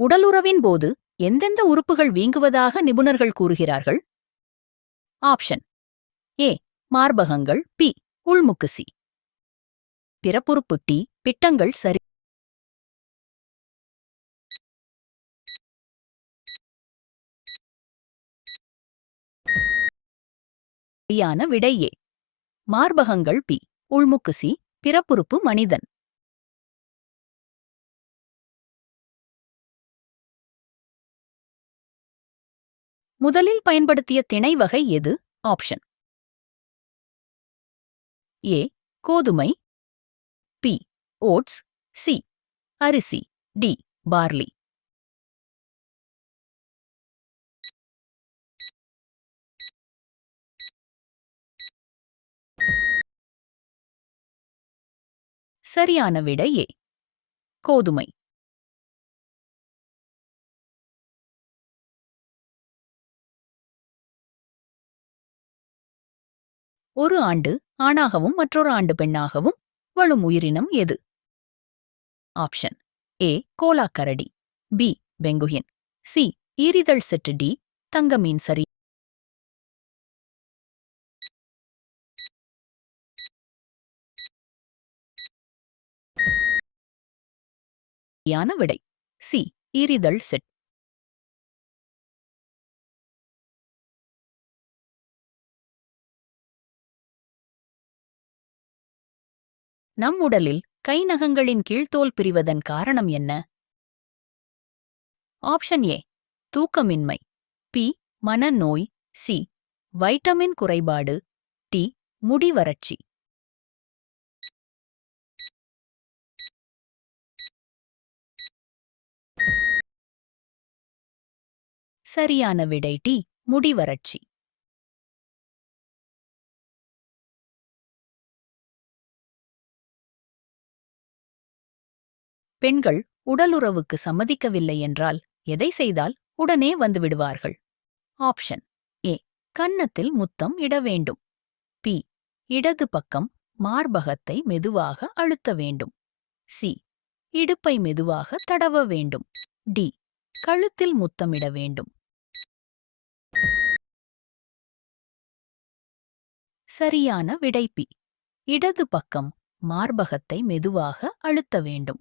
உடலுறவின் போது எந்தெந்த உறுப்புகள் வீங்குவதாக நிபுணர்கள் கூறுகிறார்கள்? ஆப்ஷன். ஏ. மார்பகங்கள். பி. உள்முக்கு சி பிறப்புறுப்பு. டி. பிட்டங்கள் சரி. சரியான விடை ஏ. மார்பகங்கள். பி. உள்முக்கு சி பிறப்புறுப்பு. மனிதன். முதலில் பயன்படுத்திய திணை வகை எது? ஆப்ஷன். ஏ. கோதுமை. பி. ஓட்ஸ். சி. அரிசி. டி. பார்லி. சரியான விடை ஏ. கோதுமை. ஒரு ஆண்டு ஆணாகவும் மற்றொரு ஆண்டு பெண்ணாகவும் வழும் உயிரினம் எது? ஆப்ஷன். ஏ. கோலாக்கரடி. B. Penguin C. ஈரிதழ் set D. தங்கமீன் சரி. சரியான விடை. சி. ஈரிதழ் செட். நம் உடலில் கை நகங்களின் கீழ்த்தோல் பிரிவதன் காரணம் என்ன? ஆப்ஷன் ஏ தூக்கமின்மை. பி மனநோய். சி வைட்டமின் குறைபாடு. டி முடி வறட்சி. சரியான விடை டி முடிவறட்சி பெண்கள் உடலுறவுக்கு சம்மதிக்கவில்லை என்றால் எதை செய்தால் உடனே வந்துவிடுவார்கள் ஆப்ஷன். ஏ. கன்னத்தில் முத்தம் இட வேண்டும். பி. இடது பக்கம் மார்பகத்தை மெதுவாக அழுத்த வேண்டும். சி. இடுப்பை மெதுவாக தடவ வேண்டும். டி. கழுத்தில் முத்தமிட வேண்டும். சரியான விடை பி இடது பக்கம் மார்பகத்தை மெதுவாக அழுத்த வேண்டும்.